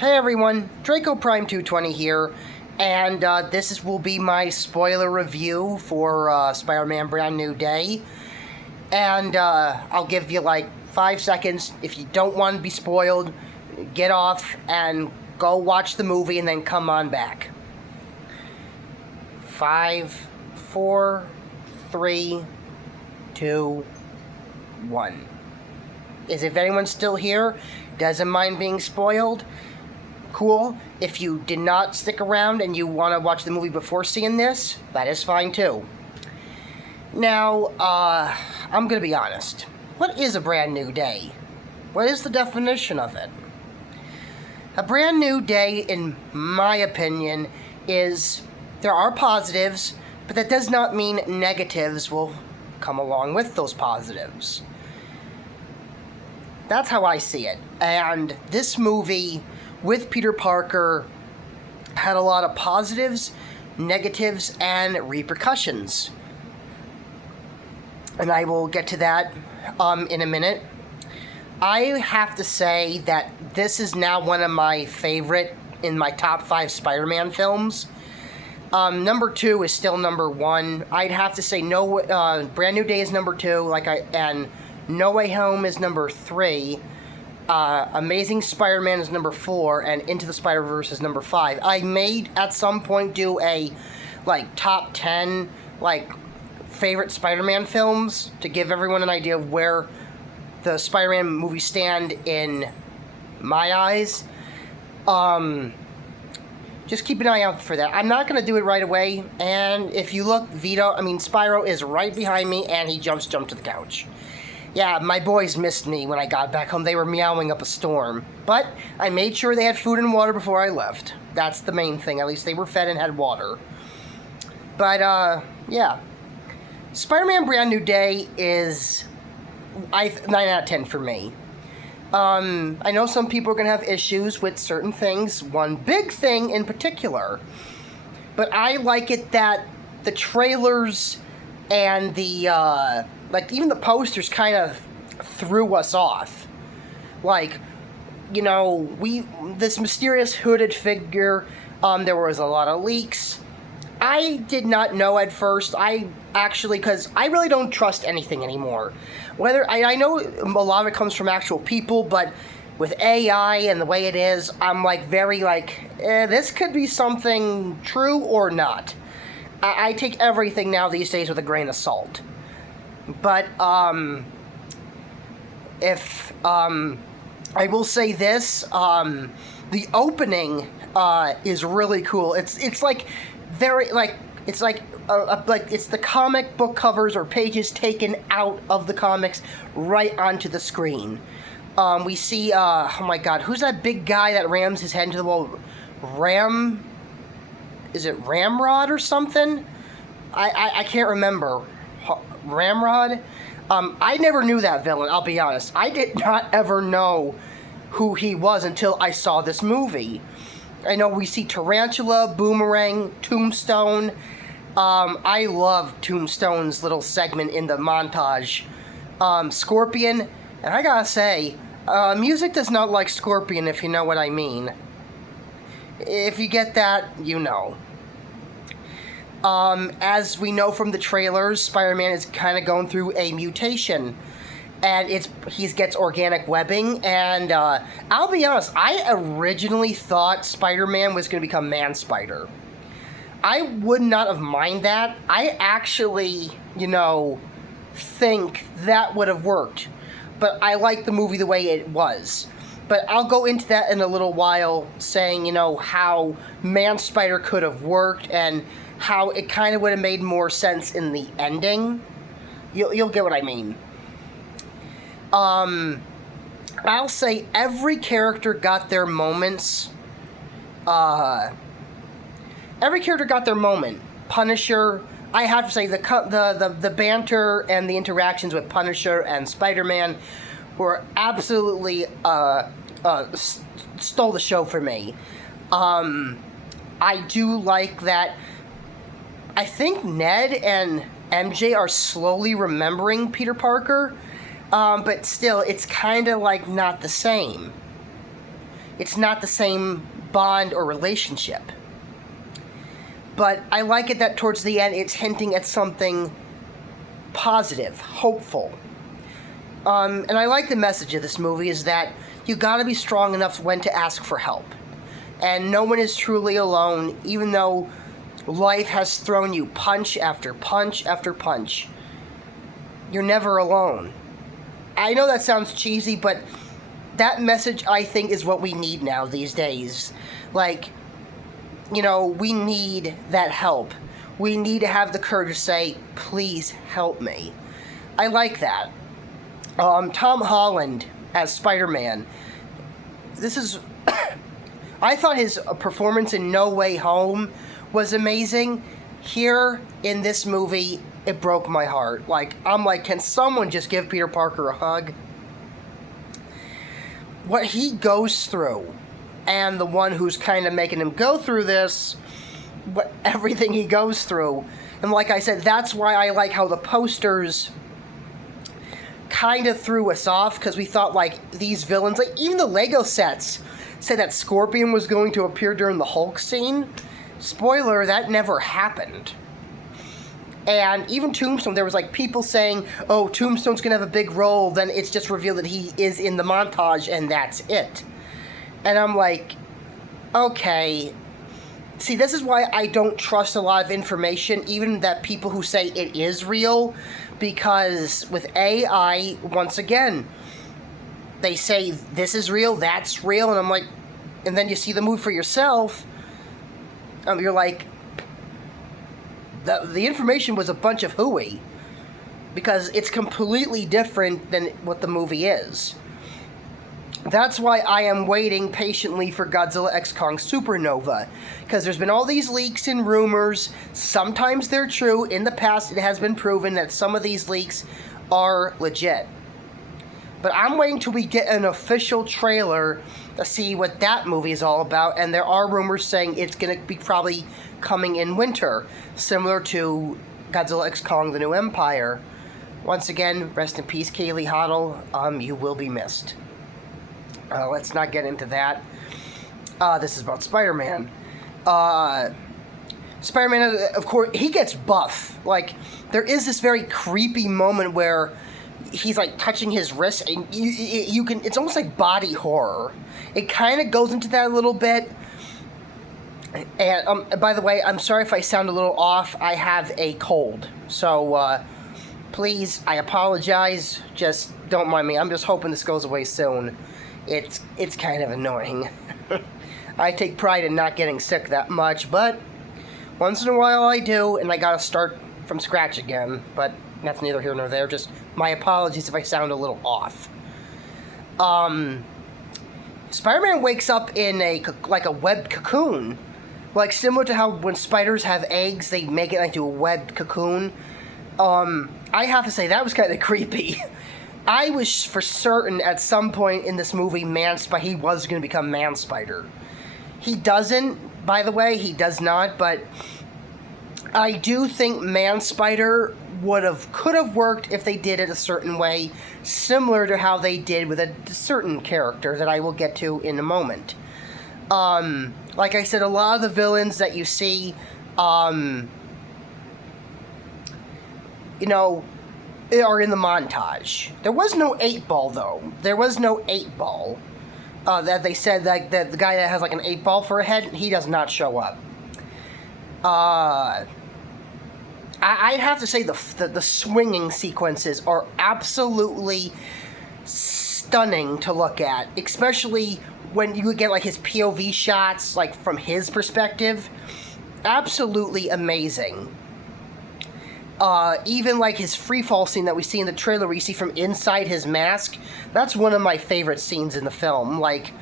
Hey everyone, Draco Prime 220 here, and will be my spoiler review for Spider-Man Brand New Day. And I'll give you like 5 seconds. If you don't want to be spoiled, get off and go watch the movie and then come on back. 5, 4, 3, 2, 1. If anyone's still here, doesn't mind being spoiled, cool. If you did not stick around and you want to watch the movie before seeing this, that is fine too. Now, I'm going to be honest. What is a brand new day? What is the definition of it? A brand new day, in my opinion, is there are positives, but that does not mean negatives will come along with those positives. That's how I see it. And this movie with Peter Parker had a lot of positives, negatives, and repercussions. And I will get to that in a minute. I have to say that this is now one of my favorite in my top 5 Spider-Man films. Number 2 is still number 1. I'd have to say Brand New Day is number 2, and No Way Home is number 3. Amazing Spider-Man is number 4, and Into the Spider-Verse is number 5. I may at some point do a top 10 favorite Spider-Man films to give everyone an idea of where the Spider-Man movies stand in my eyes. Just keep an eye out for that. I'm not going to do it right away, and if you look, Spyro is right behind me, and he jumped to the couch. Yeah, my boys missed me when I got back home. They were meowing up a storm. But I made sure they had food and water before I left. That's the main thing. At least they were fed and had water. But, yeah. Spider-Man Brand New Day is 9 out of 10 for me. I know some people are going to have issues with certain things. One big thing in particular. But I like it that the trailers and the, even the posters kind of threw us off. This mysterious hooded figure, there was a lot of leaks. I did not know at first. Because I really don't trust anything anymore. I know a lot of it comes from actual people, but with AI and the way it is, I'm this could be something true or not. I take everything now these days with a grain of salt. But, I will say this, the opening, is really cool. It's the comic book covers or pages taken out of the comics right onto the screen. We see, oh my god, who's that big guy that rams his head into the wall? Is it Ramrod or something? I can't remember. Ramrod? I never knew that villain, I'll be honest. I did not ever know who he was until I saw this movie. I know we see Tarantula, Boomerang, Tombstone. I love Tombstone's little segment in the montage. Scorpion, and I gotta say, music does not like Scorpion, if you know what I mean. If you get that, you know. As we know from the trailers, Spider-Man is kind of going through a mutation, and he gets organic webbing, and I'll be honest, I originally thought Spider-Man was going to become Man-Spider. I would not have minded that. I actually, think that would have worked, but I like the movie the way it was. But I'll go into that in a little while, saying, how Man-Spider could have worked, and how it kind of would have made more sense in the ending. You'll get what I mean. I'll say every character got their moments. Every character got their moment. Punisher, I have to say the banter and the interactions with Punisher and Spider-Man were absolutely stole the show for me. I do like that. I think Ned and MJ are slowly remembering Peter Parker, but still, it's kind of like not the same. It's not the same bond or relationship. But I like it that towards the end it's hinting at something positive, hopeful. And I like the message of this movie is that you gotta be strong enough when to ask for help. And no one is truly alone, even though life has thrown you punch after punch after punch. You're never alone. I know that sounds cheesy, but that message, I think, is what we need now these days. Like, you know, we need that help. We need to have the courage to say, please help me. I like that. Tom Holland as Spider-Man. This is... I thought his performance in No Way Home was amazing. Here, in this movie, it broke my heart. Like, I'm like, can someone just give Peter Parker a hug? What he goes through, and the one who's kind of making him go through this, everything he goes through. And like I said, that's why I like how the posters kind of threw us off, because we thought, like, these villains, like, even the Lego sets said that Scorpion was going to appear during the Hulk scene. Spoiler, that never happened. And even Tombstone, there was, like, people saying, oh, Tombstone's gonna have a big role, then it's just revealed that he is in the montage, and that's it. And I'm like, okay. See, this is why I don't trust a lot of information, even that people who say it is real, because with AI, once again, they say this is real, that's real, and I'm like, and then you see the movie for yourself, and you're like, the information was a bunch of hooey, because it's completely different than what the movie is. That's why I am waiting patiently for Godzilla x Kong Supernova, because there's been all these leaks and rumors. Sometimes they're true. In the past, it has been proven that some of these leaks are legit. But I'm waiting till we get an official trailer to see what that movie is all about, and there are rumors saying it's going to be probably coming in winter, similar to Godzilla x Kong: The New Empire. Once again, rest in peace, Kaylee Hoddle. You will be missed. Let's not get into that. This is about Spider-Man. Spider-Man, of course, he gets buff. Like, there is this very creepy moment where he's, like, touching his wrist, and you can, it's almost like body horror. It kind of goes into that a little bit. And, by the way, I'm sorry if I sound a little off. I have a cold. So, please, I apologize. Just don't mind me. I'm just hoping this goes away soon. It's kind of annoying. I take pride in not getting sick that much, but once in a while I do, and I gotta start from scratch again. But that's neither here nor there. Just my apologies if I sound a little off. Spider-Man wakes up in a webbed cocoon, like similar to how when spiders have eggs, they make it into a webbed cocoon. I have to say that was kind of creepy. I was for certain at some point in this movie he was going to become Man-Spider. He doesn't, by the way, he does not, but I do think Man-Spider could have worked if they did it a certain way, similar to how they did with a certain character that I will get to in a moment. Like I said, a lot of the villains that you see, you know, are in the montage. There was no 8-ball, though. There was no 8-ball. That they said that the guy that has like an 8-ball for a head, he does not show up. I'd have to say the swinging sequences are absolutely stunning to look at, especially when you get like his POV shots, like from his perspective. Absolutely amazing. Even like his free fall scene that we see in the trailer, where you see from inside his mask, that's one of my favorite scenes in the film. Like,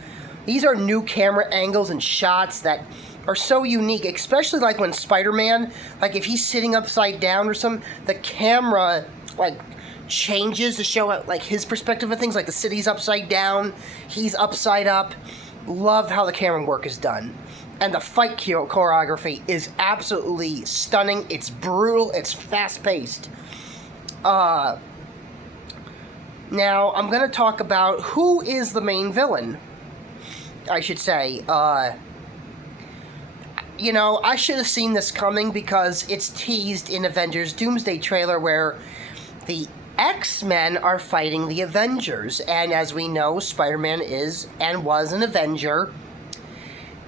these are new camera angles and shots that are so unique, especially like when Spider-Man, like if he's sitting upside down or something, the camera like changes to show like his perspective of things, like the city's upside down, he's upside up. Love how the camera work is done. And the fight choreography is absolutely stunning. It's brutal. It's fast-paced. Now, I'm going to talk about who is the main villain. I should say. You know, I should have seen this coming because it's teased in Avengers Doomsday trailer where the X-Men are fighting the Avengers. And as we know, Spider-Man is and was an Avenger.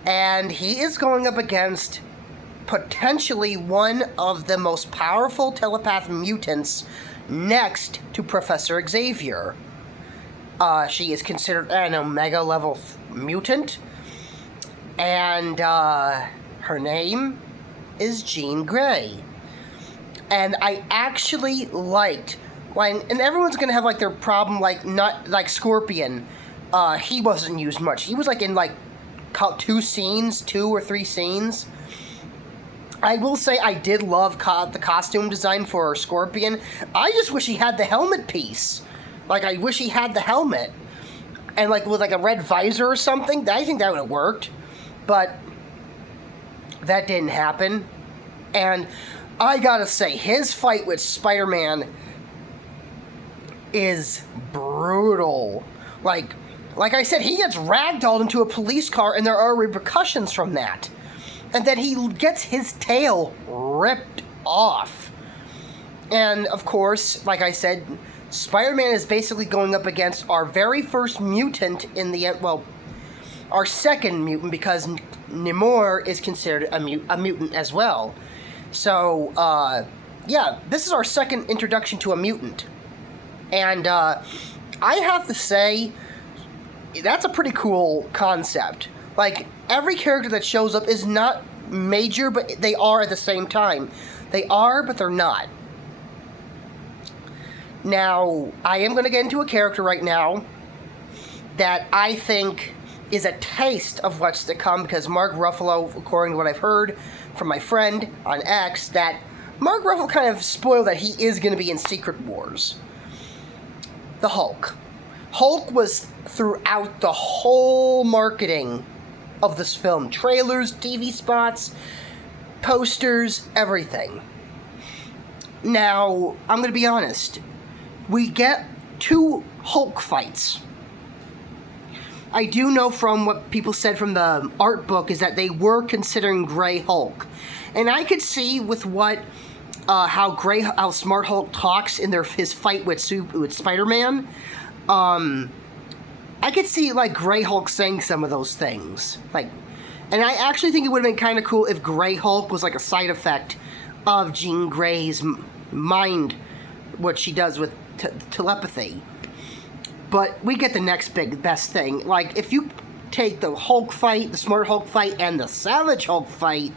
And he is going up against potentially one of the most powerful telepath mutants next to Professor Xavier. She is considered an Omega level mutant. And, her name is Jean Grey. And I actually liked, and everyone's gonna have like their problem, like not like Scorpion. He wasn't used much. He was like in like 2 or 3 scenes. I will say I did love the costume design for Scorpion. I just wish he had the helmet piece. Like I wish he had the helmet, and like with like a red visor or something. I think that would have worked, but that didn't happen. And I gotta say, his fight with Spider-Man is brutal. Like I said, he gets ragdolled into a police car, and there are repercussions from that. And then he gets his tail ripped off. And of course, like I said, Spider-Man is basically going up against our very first mutant in the, well, our second mutant, because Namor is considered a mutant as well. So, yeah, this is our second introduction to a mutant. And I have to say, that's a pretty cool concept. Like, every character that shows up is not major, but they are at the same time. They are, but they're not. Now, I am going to get into a character right now that I think is a taste of what's to come, because Mark Ruffalo, according to what I've heard from my friend on X, that Mark Ruffalo kind of spoiled that he is going to be in Secret Wars. The Hulk. Hulk was throughout the whole marketing of this film. Trailers, TV spots, posters, everything. Now, I'm going to be honest. We get 2 Hulk fights. I do know from what people said from the art book is that they were considering Grey Hulk. And I could see with what, how Smart Hulk talks in his fight with Spider-Man. I could see, like, Grey Hulk saying some of those things. And I actually think it would have been kind of cool if Grey Hulk was, like, a side effect of Jean Grey's mind, what she does with telepathy. But we get the next best thing. Like, if you take the Hulk fight, the Smart Hulk fight, and the Savage Hulk fight,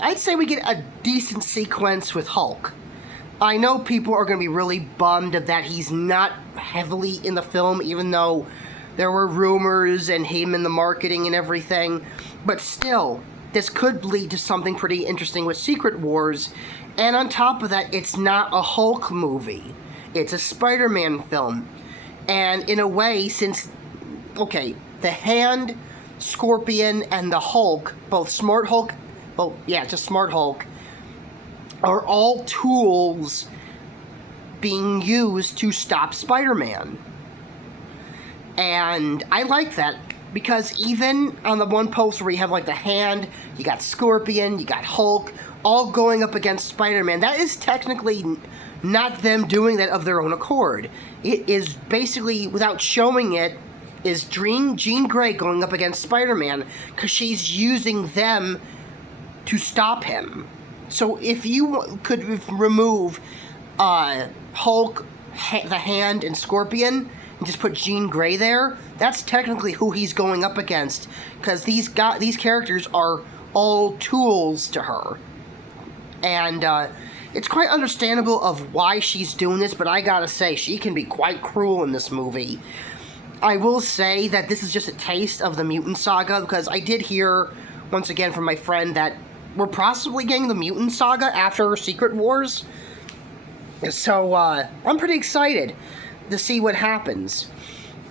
I'd say we get a decent sequence with Hulk. I know people are going to be really bummed that he's not heavily in the film, even though there were rumors and him in the marketing and everything. But still, this could lead to something pretty interesting with Secret Wars. And on top of that, it's not a Hulk movie. It's a Spider-Man film. And in a way, since, okay, the Hand, Scorpion, and the Hulk, both Smart Hulk, well, yeah, just Smart Hulk, are all tools being used to stop Spider-Man. And I like that, because even on the one poster where you have, like, the Hand, you got Scorpion, you got Hulk, all going up against Spider-Man, that is technically not them doing that of their own accord. It is basically, without showing it, is Jean Grey going up against Spider-Man, because she's using them to stop him. So if you could remove Hulk, the Hand, and Scorpion, and just put Jean Grey there, that's technically who he's going up against, because these characters are all tools to her. And it's quite understandable of why she's doing this, but I gotta say, she can be quite cruel in this movie. I will say that this is just a taste of the Mutant Saga, because I did hear, once again, from my friend that we're possibly getting the Mutant Saga after Secret Wars. So, I'm pretty excited to see what happens.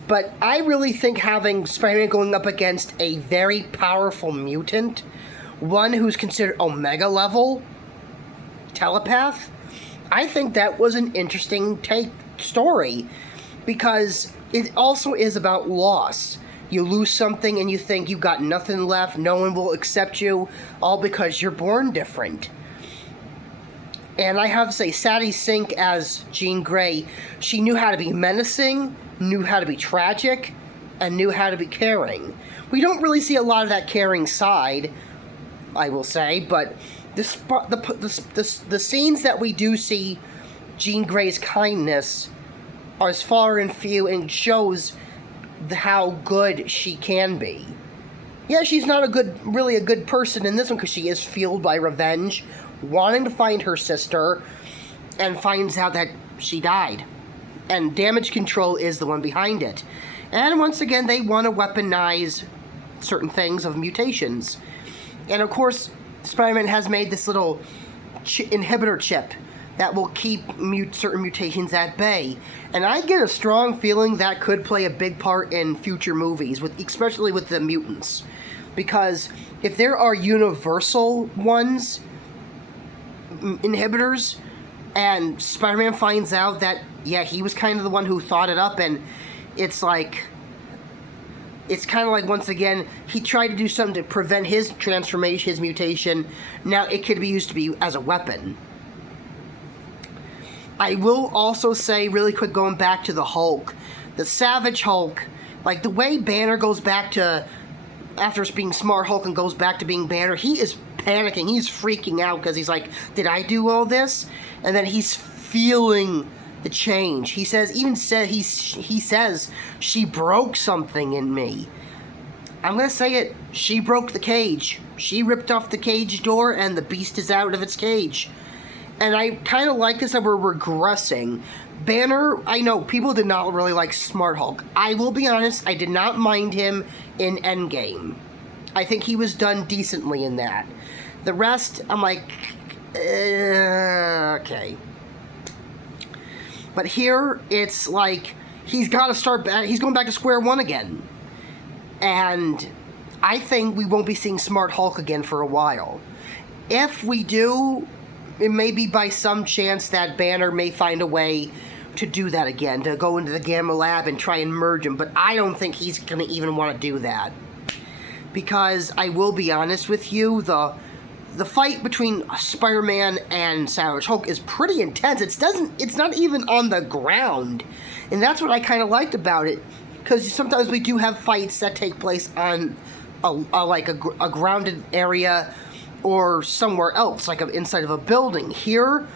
But I really think having Spider-Man going up against a very powerful mutant, one who's considered Omega level telepath, I think that was an interesting story, because it also is about loss. You lose something and you think you've got nothing left, no one will accept you, all because you're born different. And I have to say, Sadie Sink as Jean Grey, she knew how to be menacing, knew how to be tragic, and knew how to be caring. We don't really see a lot of that caring side, I will say, but the scenes that we do see Jean Grey's kindness are as far and few, and shows how good she can be. Yeah, she's not really a good person in this one, because she is fueled by revenge, wanting to find her sister, and finds out that she died. And Damage Control is the one behind it. And once again, they want to weaponize certain things of mutations. And of course, Spider-Man has made this little inhibitor chip that will keep certain mutations at bay. And I get a strong feeling that could play a big part in future movies, especially with the mutants. Because if there are universal ones, inhibitors, and Spider-Man finds out that, yeah, he was kind of the one who thought it up, and it's kind of like, once again, he tried to do something to prevent his transformation, his mutation. Now it could be used to be as a weapon. I will also say, really quick, going back to the Hulk, the Savage Hulk, like the way Banner goes back to, after being Smart Hulk and goes back to being Banner, he is panicking, he's freaking out, because he's like, did I do all this? And then he's feeling the change. He says, he says, she broke something in me. I'm gonna say it, she broke the cage. She ripped off the cage door, and the beast is out of its cage. And I kind of like this, that we're regressing. Banner, I know, people did not really like Smart Hulk. I will be honest, I did not mind him in Endgame. I think he was done decently in that. The rest, I'm like, okay. But here, it's like, he's got to start back, he's going back to square one again. And I think we won't be seeing Smart Hulk again for a while. If we do, it may be by some chance that Banner may find a way to do that again, to go into the Gamma Lab and try and merge him, but I don't think he's going to even want to do that. Because I will be honest with you, the fight between Spider-Man and Savage Hulk is pretty intense. It's not even on the ground. And that's what I kind of liked about it, because sometimes we do have fights that take place on a grounded area, or somewhere else, like inside of a building. Here,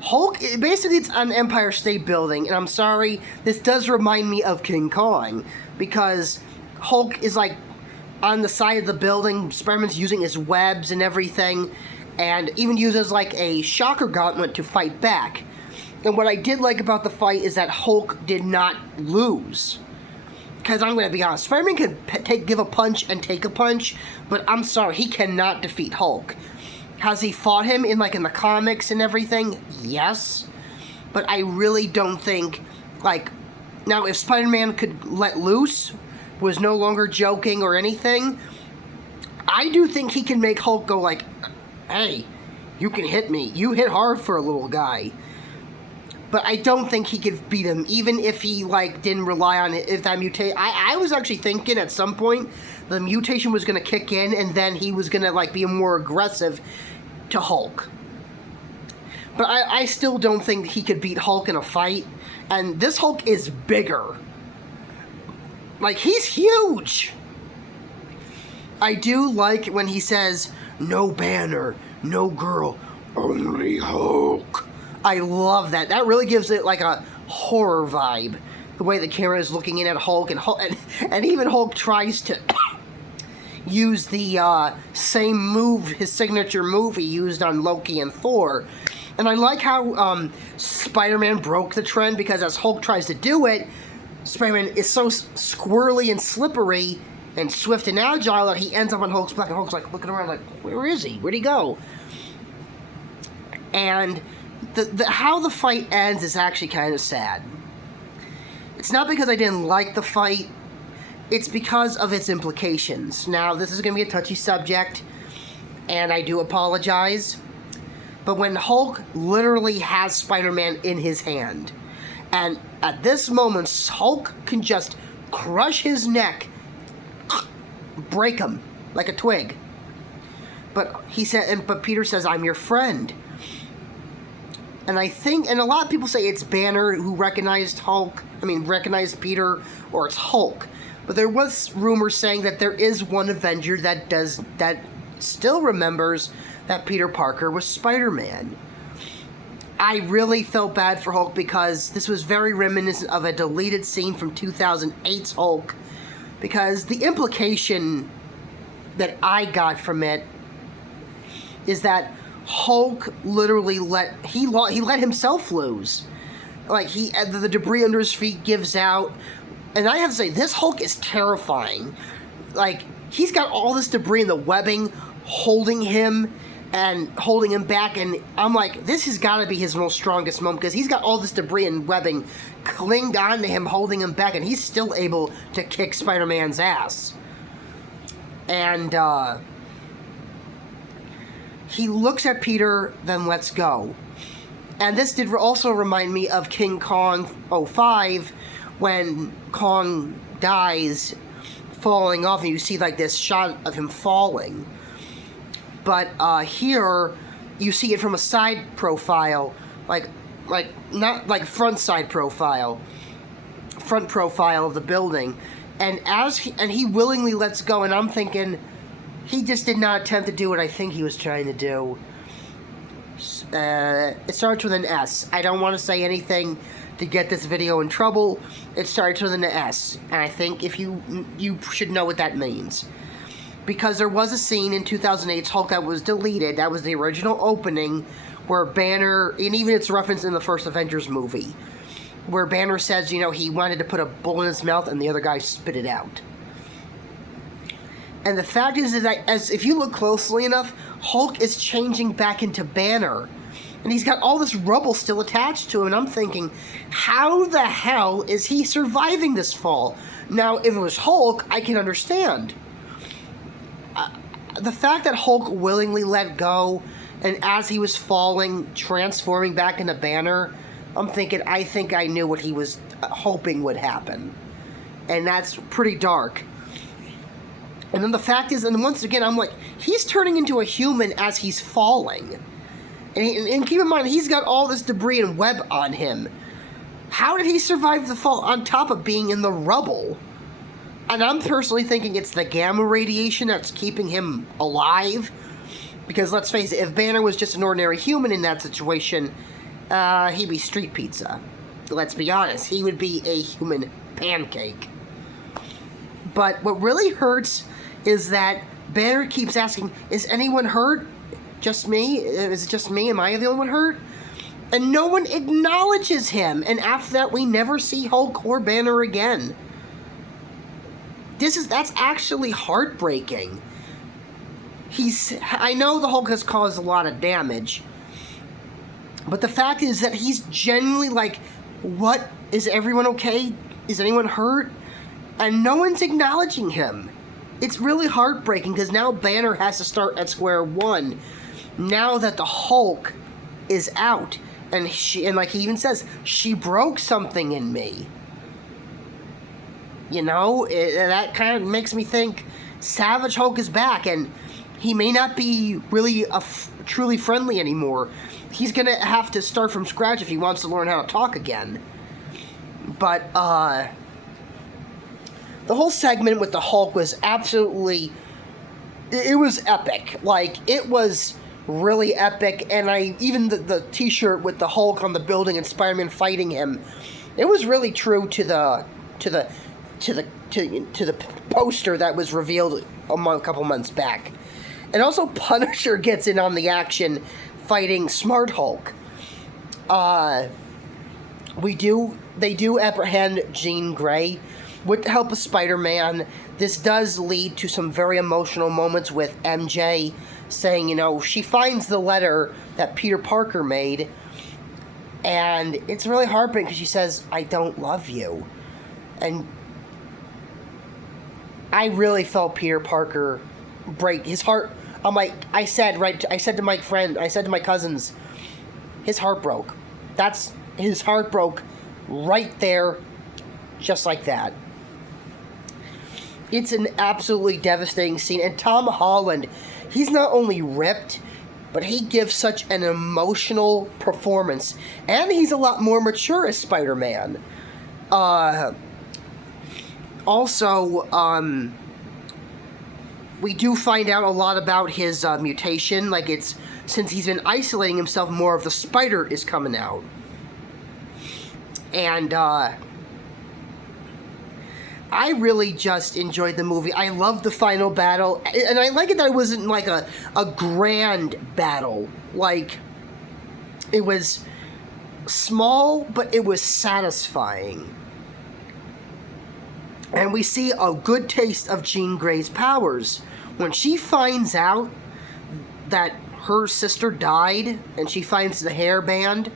Hulk, basically it's an Empire State Building, and I'm sorry, this does remind me of King Kong, because Hulk is like on the side of the building, Spider-Man's using his webs and everything, and even uses like a shocker gauntlet to fight back. And what I did like about the fight is that Hulk did not lose. Because I'm going to be honest, Spider-Man can give a punch and take a punch, but I'm sorry, he cannot defeat Hulk. Has he fought him in the comics and everything? Yes. But I really don't think, now if Spider-Man could let loose, was no longer joking or anything, I do think he can make Hulk go hey, you can hit me. You hit hard for a little guy. But I don't think he could beat him, even if he, didn't rely on it, if that mutation. I was actually thinking at some point the mutation was going to kick in, and then he was going to, be more aggressive to Hulk. But I still don't think he could beat Hulk in a fight. And this Hulk is bigger. He's huge. I do like when he says, no Banner, no girl, only Hulk. I love that. That really gives it a horror vibe. The way the camera is looking in at Hulk, and even Hulk tries to use the same move, his signature move he used on Loki and Thor. And I like how Spider-Man broke the trend, because as Hulk tries to do it, Spider-Man is so squirrely and slippery and swift and agile that he ends up on Hulk's back, and Hulk's looking around where is he? Where'd he go? And how the fight ends is actually kind of sad. It's not because I didn't like the fight, it's because of its implications. Now, this is going to be a touchy subject, and I do apologize, but when Hulk literally has Spider-Man in his hand, and at this moment, Hulk can just crush his neck break him like a twig. But but Peter says, "I'm your friend." And I think, and a lot of people say it's Banner who recognized Peter, or it's Hulk. But there was rumors saying that there is one Avenger that still remembers that Peter Parker was Spider-Man. I really felt bad for Hulk because this was very reminiscent of a deleted scene from 2008's Hulk, because the implication that I got from it is that Hulk literally let himself loose. Like, the debris under his feet gives out. And I have to say, this Hulk is terrifying. Like, he's got all this debris in the webbing holding him back, and I'm like, this has got to be his most strongest moment, because he's got all this debris and webbing clinged onto him, holding him back, and he's still able to kick Spider-Man's ass. And, he looks at Peter, then lets go. And this did also remind me of King Kong 05, when Kong dies, falling off, and you see like this shot of him falling. But here, you see it from a side profile, not like front profile of the building. And he willingly lets go, and I'm thinking, he just did not attempt to do what I think he was trying to do. It starts with an S. I don't want to say anything to get this video in trouble. It starts with an S, and I think if you should know what that means. Because there was a scene in 2008's Hulk that was deleted. That was the original opening, where Banner, and even it's referenced in the first Avengers movie, where Banner says, he wanted to put a bullet in his mouth and the other guy spit it out. And the fact is that, if you look closely enough, Hulk is changing back into Banner. And he's got all this rubble still attached to him. And I'm thinking, how the hell is he surviving this fall? Now, if it was Hulk, I can understand. The fact that Hulk willingly let go, and as he was falling, transforming back into Banner, I'm thinking, I think I knew what he was hoping would happen. And that's pretty dark. And then the fact is, and once again, I'm like, he's turning into a human as he's falling. And keep in mind, he's got all this debris and web on him. How did he survive the fall on top of being in the rubble? And I'm personally thinking it's the gamma radiation that's keeping him alive. Because let's face it, if Banner was just an ordinary human in that situation, he'd be street pizza. Let's be honest, he would be a human pancake. But what really hurts is that Banner keeps asking, is anyone hurt? Just me? Is it just me? Am I the only one hurt? And no one acknowledges him. And after that, we never see Hulk or Banner again. That's actually heartbreaking. I know the Hulk has caused a lot of damage. But the fact is that he's genuinely like, what? Is everyone okay? Is anyone hurt? And no one's acknowledging him. It's really heartbreaking, because now Banner has to start at square one. Now that the Hulk is out. And like he even says, she broke something in me. That kind of makes me think Savage Hulk is back, and he may not be really truly friendly anymore. He's going to have to start from scratch if he wants to learn how to talk again. But, the whole segment with the Hulk was absolutely, it was epic. Like, it was really epic, and even the t-shirt with the Hulk on the building and Spider-Man fighting him, it was really true to the poster that was revealed a couple months back. And also Punisher gets in on the action fighting Smart Hulk. They do apprehend Jean Grey with the help of Spider-Man. This does lead to some very emotional moments with MJ saying, she finds the letter that Peter Parker made, and it's really heartbreaking because she says, "I don't love you." And I really felt Peter Parker break his heart. I said to my cousins, his heart broke. His heart broke right there, just like that. It's an absolutely devastating scene. And Tom Holland, he's not only ripped, but he gives such an emotional performance. And he's a lot more mature as Spider-Man. Also, we do find out a lot about his mutation. Like, it's since he's been isolating himself, more of the spider is coming out. And I really just enjoyed the movie. I loved the final battle, and I like it that it wasn't like a grand battle. Like, it was small, but it was satisfying. And we see a good taste of Jean Grey's powers. When she finds out that her sister died, and she finds the hairband,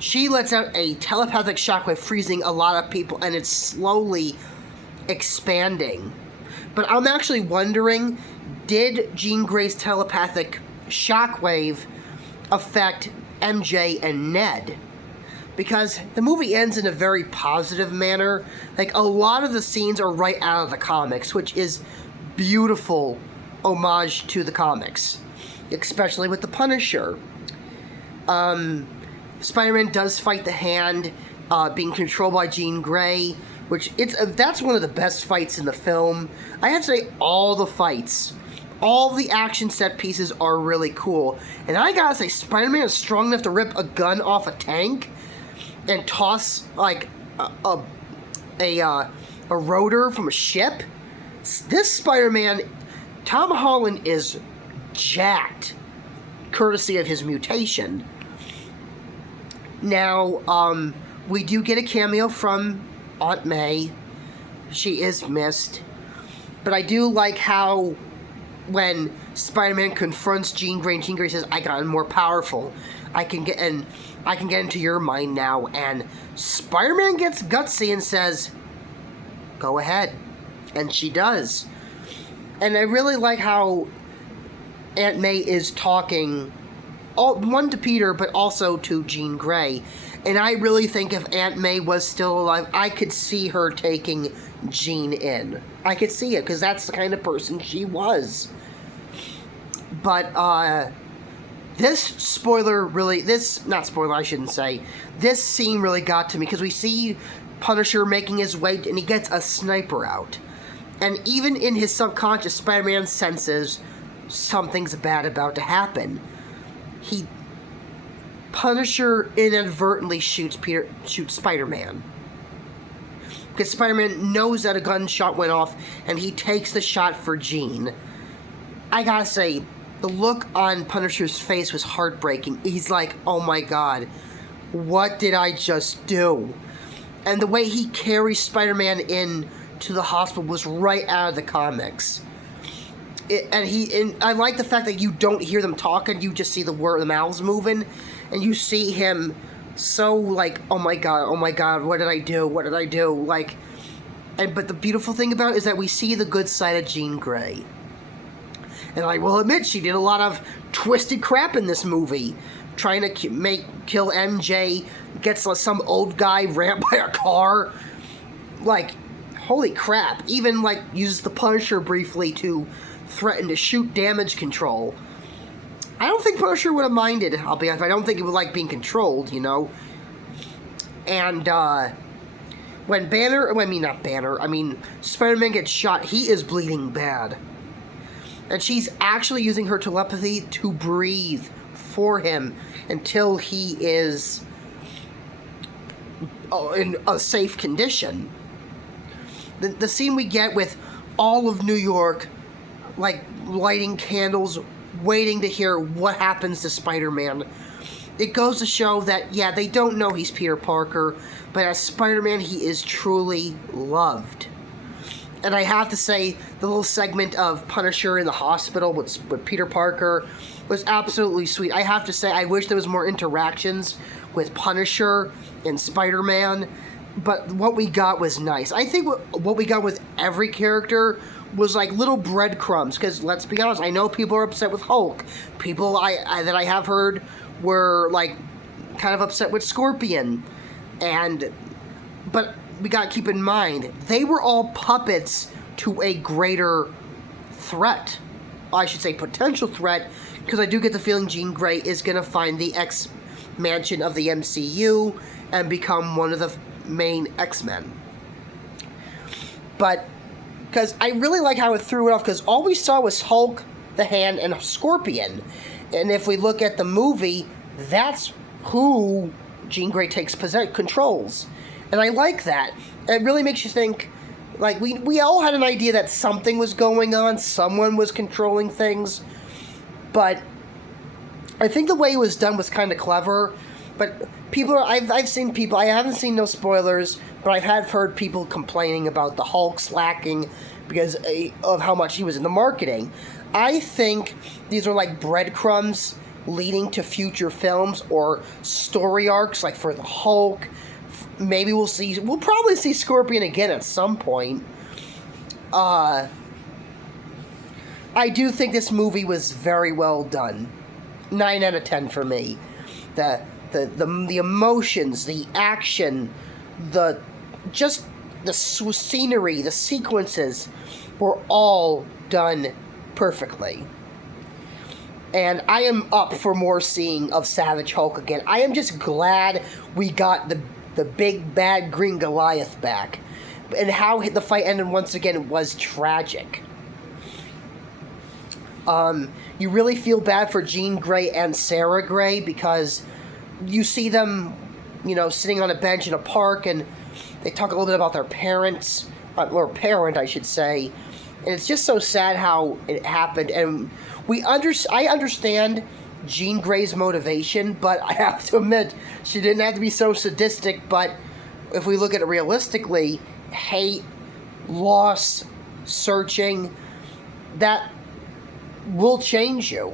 she lets out a telepathic shockwave, freezing a lot of people, and it's slowly expanding. But I'm actually wondering, did Jean Grey's telepathic shockwave affect MJ and Ned? Because the movie ends in a very positive manner. Like, a lot of the scenes are right out of the comics, which is beautiful homage to the comics, especially with the Punisher. Spider-Man does fight the Hand, being controlled by Jean Grey, which that's one of the best fights in the film. I have to say, all the fights, all the action set pieces are really cool. And I gotta say, Spider-Man is strong enough to rip a gun off a tank and toss like a rotor from a ship. This Spider-Man, Tom Holland, is jacked, courtesy of his mutation. Now, we do get a cameo from Aunt May. She is missed. But I do like how when Spider-Man confronts Jean Grey, and Jean Grey says, "I got more powerful. I can get into your mind now." And Spider-Man gets gutsy and says, "Go ahead." And she does. And I really like how Aunt May is talking, one to Peter, but also to Jean Grey. And I really think if Aunt May was still alive, I could see her taking Jean in. I could see it, because that's the kind of person she was. But, this scene really got to me, because we see Punisher making his way, and he gets a sniper out. And even in his subconscious, Spider-Man senses something's bad about to happen. Punisher inadvertently shoots Spider-Man. Because Spider-Man knows that a gunshot went off, and he takes the shot for Jean. I gotta say, the look on Punisher's face was heartbreaking. He's like, "Oh my God, what did I just do?" And the way he carries Spider-Man in to the hospital was right out of the comics. And I like the fact that you don't hear them talking, you just see the mouths moving, and you see him so like, "Oh my God, what did I do?" Like, but the beautiful thing about it is that we see the good side of Jean Grey. And I will admit, she did a lot of twisted crap in this movie. Trying to kill MJ, gets some old guy rammed by a car. Like, holy crap. Even, like, uses the Punisher briefly to threaten to shoot damage control. I don't think Punisher would have minded, I'll be honest. I don't think he would like being controlled, you know? And, when Spider-Man gets shot, he is bleeding bad. And she's actually using her telepathy to breathe for him until he is in a safe condition. The scene we get with all of New York, like, lighting candles, waiting to hear what happens to Spider-Man. It goes to show that, yeah, they don't know he's Peter Parker, but as Spider-Man, he is truly loved. And I have to say, the little segment of Punisher in the hospital with Peter Parker was absolutely sweet. I have to say, I wish there was more interactions with Punisher and Spider-Man, but what we got was nice. I think what we got with every character was like little breadcrumbs, because let's be honest, I know people are upset with Hulk. People that I have heard were like kind of upset with Scorpion, but we gotta keep in mind, they were all puppets to a greater threat. I should say potential threat, because I do get the feeling Jean Grey is going to find the X-Mansion of the MCU and become one of the main X-Men. But, because I really like how it threw it off, because all we saw was Hulk, the Hand, and Scorpion. And if we look at the movie, that's who Jean Grey controls. And I like that. It really makes you think, like, we all had an idea that something was going on, someone was controlling things, but I think the way it was done was kind of clever. But I've seen people, I haven't seen no spoilers, but I've heard people complaining about the Hulk slacking because of how much he was in the marketing. I think these are like breadcrumbs leading to future films or story arcs, like for the Hulk. Maybe we'll probably see Scorpion again at some point. I do think this movie was very well done. 9 out of 10 for me. The emotions, the action, the scenery, the sequences were all done perfectly. And I am up for more seeing of Savage Hulk again. I am just glad we got the big bad green Goliath back. And how the fight ended once again was tragic. You really feel bad for Jean Grey and Sarah Grey, because you see them, sitting on a bench in a park, and they talk a little bit about their parents, or parent, I should say. And it's just so sad how it happened. And I understand Jean Grey's motivation, but I have to admit, she didn't have to be so sadistic. But if we look at it realistically, hate, loss, searching, that will change you.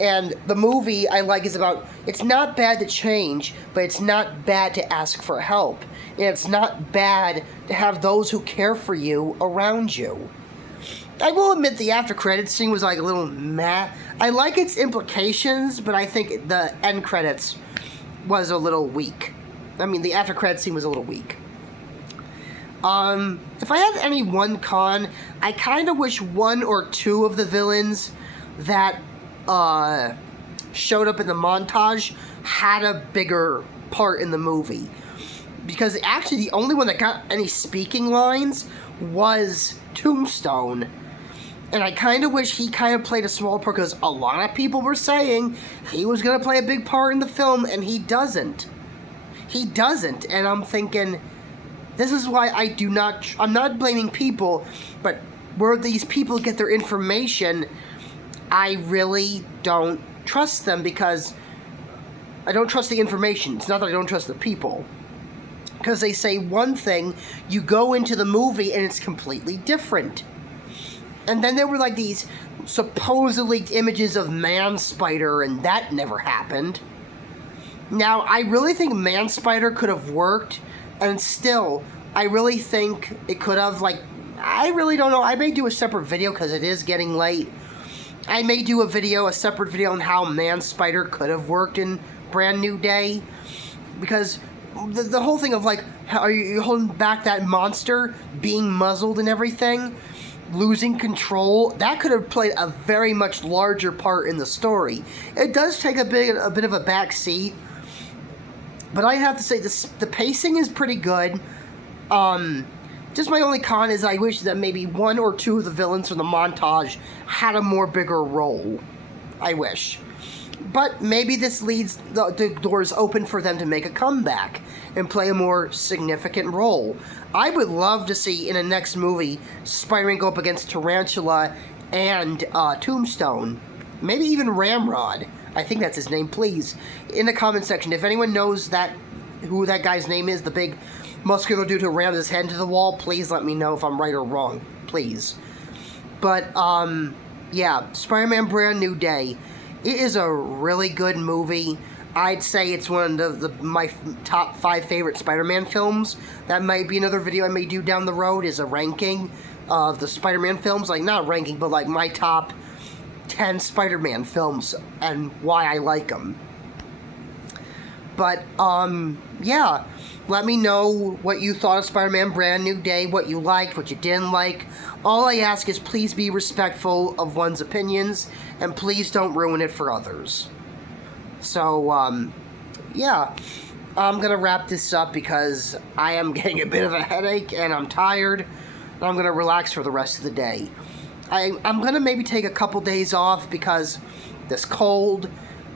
And the movie I like is about, it's not bad to change, but it's not bad to ask for help. And it's not bad to have those who care for you around you. I will admit the after credits scene was like a little meh. I like its implications, but I think the end credits was a little weak. I mean, the after credits scene was a little weak. If I had any one con, I kind of wish one or two of the villains that showed up in the montage had a bigger part in the movie. Because actually the only one that got any speaking lines was Tombstone. And I kind of wish he kind of played a small part, because a lot of people were saying he was going to play a big part in the film, and he doesn't. He doesn't. And I'm thinking, this is why I'm not blaming people, but where these people get their information, I really don't trust them, because I don't trust the information. It's not that I don't trust the people. Because they say one thing, you go into the movie and it's completely different. And then there were like these supposedly images of Man-Spider, and that never happened. Now, I really think Man-Spider could have worked, and still, I really think it could have, I really don't know. I may do a separate video, because it is getting late. I may do a separate video on how Man-Spider could have worked in Brand New Day. Because the whole thing of, how are you holding back that monster, being muzzled and everything, losing control, that could have played a very much larger part in the story. It does take a bit of a back seat, but I have to say the pacing is pretty good. Just my only con is I wish that maybe one or two of the villains from the montage had a more bigger role. I wish. But maybe this leaves the doors open for them to make a comeback and play a more significant role. I would love to see in the next movie Spider-Man go up against Tarantula and Tombstone. Maybe even Ramrod. I think that's his name. Please, in the comment section, if anyone knows who that guy's name is, the big muscular dude who rams his head into the wall, please let me know if I'm right or wrong. Please. But, yeah, Spider-Man Brand New Day. It is a really good movie. I'd say it's one of my top 5 favorite Spider-Man films. That might be another video I may do down the road, is a ranking of the Spider-Man films. Not a ranking, but my top 10 Spider-Man films and why I like them. But, yeah. Let me know what you thought of Spider-Man Brand New Day, what you liked, what you didn't like. All I ask is please be respectful of one's opinions, and please don't ruin it for others. So, yeah. I'm going to wrap this up because I am getting a bit of a headache, and I'm tired, and I'm going to relax for the rest of the day. I'm going to maybe take a couple days off because this cold,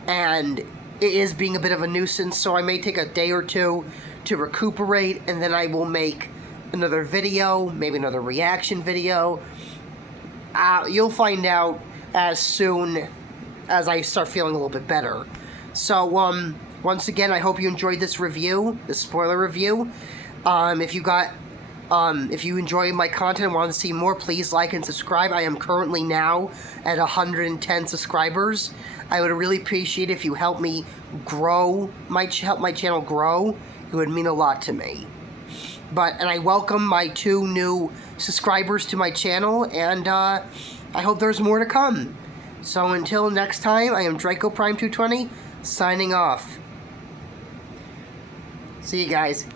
and it is being a bit of a nuisance, so I may take a day or two to recuperate, and then I will make another video, maybe another reaction video. You'll find out as soon as I start feeling a little bit better. So, once again, I hope you enjoyed this review, this spoiler review. If you enjoy my content and want to see more, please like and subscribe. I am currently now at 110 subscribers. I would really appreciate if you help me grow, help my channel grow. It would mean a lot to me. And I welcome my 2 new subscribers to my channel, and I hope there's more to come. So until next time, I am Draco Prime 220, signing off. See you guys.